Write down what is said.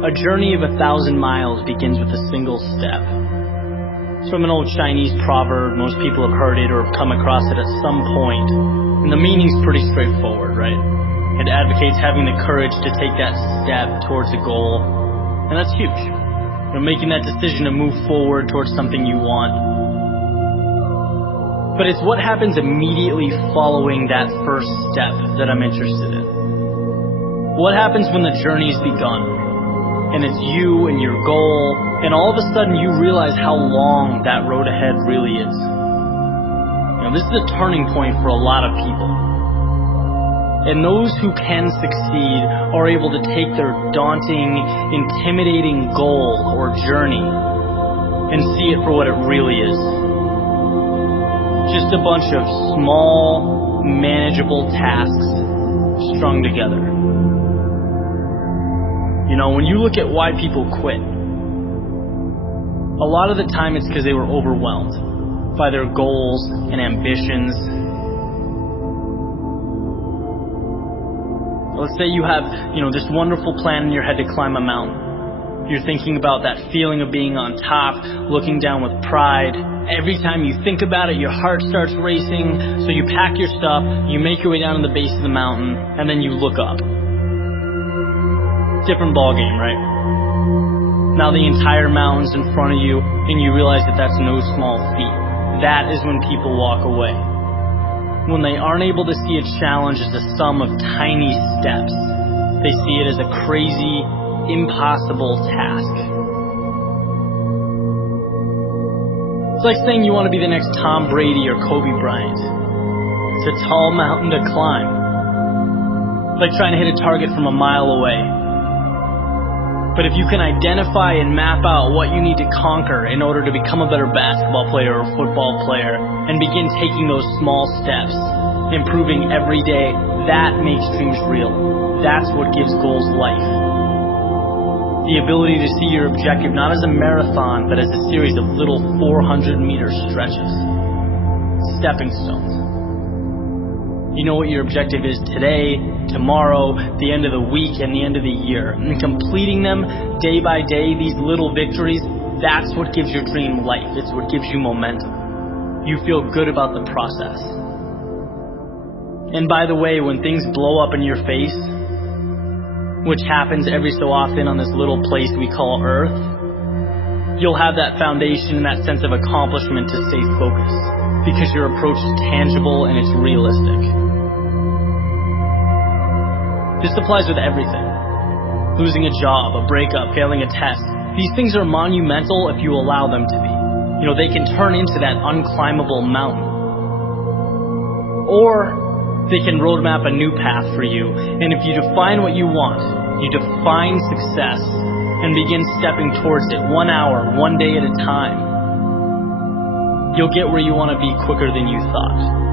A journey of 1,000 miles begins with a single step. It's from an old Chinese proverb. Most people have heard it or have come across it at some point. And the meaning's pretty straightforward, right? It advocates having the courage to take that step towards a goal. And that's huge. Making that decision to move forward towards something you want. But it's what happens immediately following that first step that I'm interested in. What happens when the journey's begun, and it's you and your goal, and all of a sudden you realize how long that road ahead really is. This is a turning point for a lot of people. And those who can succeed are able to take their daunting, intimidating goal or journey and see it for what it really is. Just a bunch of small, manageable tasks strung together. When you look at why people quit, a lot of the time it's because they were overwhelmed by their goals and ambitions. Let's say you have, this wonderful plan in your head to climb a mountain. You're thinking about that feeling of being on top, looking down with pride. Every time you think about it, your heart starts racing. So you pack your stuff, you make your way down to the base of the mountain, and then you look up. Different ball game, right? Now the entire mountain's in front of you, and you realize that that's no small feat. That is when people walk away. When they aren't able to see a challenge as a sum of tiny steps, they see it as a crazy, impossible task. It's like saying you want to be the next Tom Brady or Kobe Bryant. It's a tall mountain to climb. It's like trying to hit a target from a mile away. But if you can identify and map out what you need to conquer in order to become a better basketball player or football player and begin taking those small steps, improving every day, that makes dreams real. That's what gives goals life. The ability to see your objective not as a marathon, but as a series of little 400-meter stretches. Stepping stones. You know what your objective is today, tomorrow, the end of the week, and the end of the year. And completing them day by day, these little victories, that's what gives your dream life. It's what gives you momentum. You feel good about the process. And by the way, when things blow up in your face, which happens every so often on this little place we call Earth, you'll have that foundation and that sense of accomplishment to stay focused, because your approach is tangible and it's realistic. This applies with everything. Losing a job, a breakup, failing a test. These things are monumental if you allow them to be. They can turn into that unclimbable mountain. Or they can roadmap a new path for you. And if you define what you want, you define success and begin stepping towards it 1 hour, 1 day at a time, you'll get where you want to be quicker than you thought.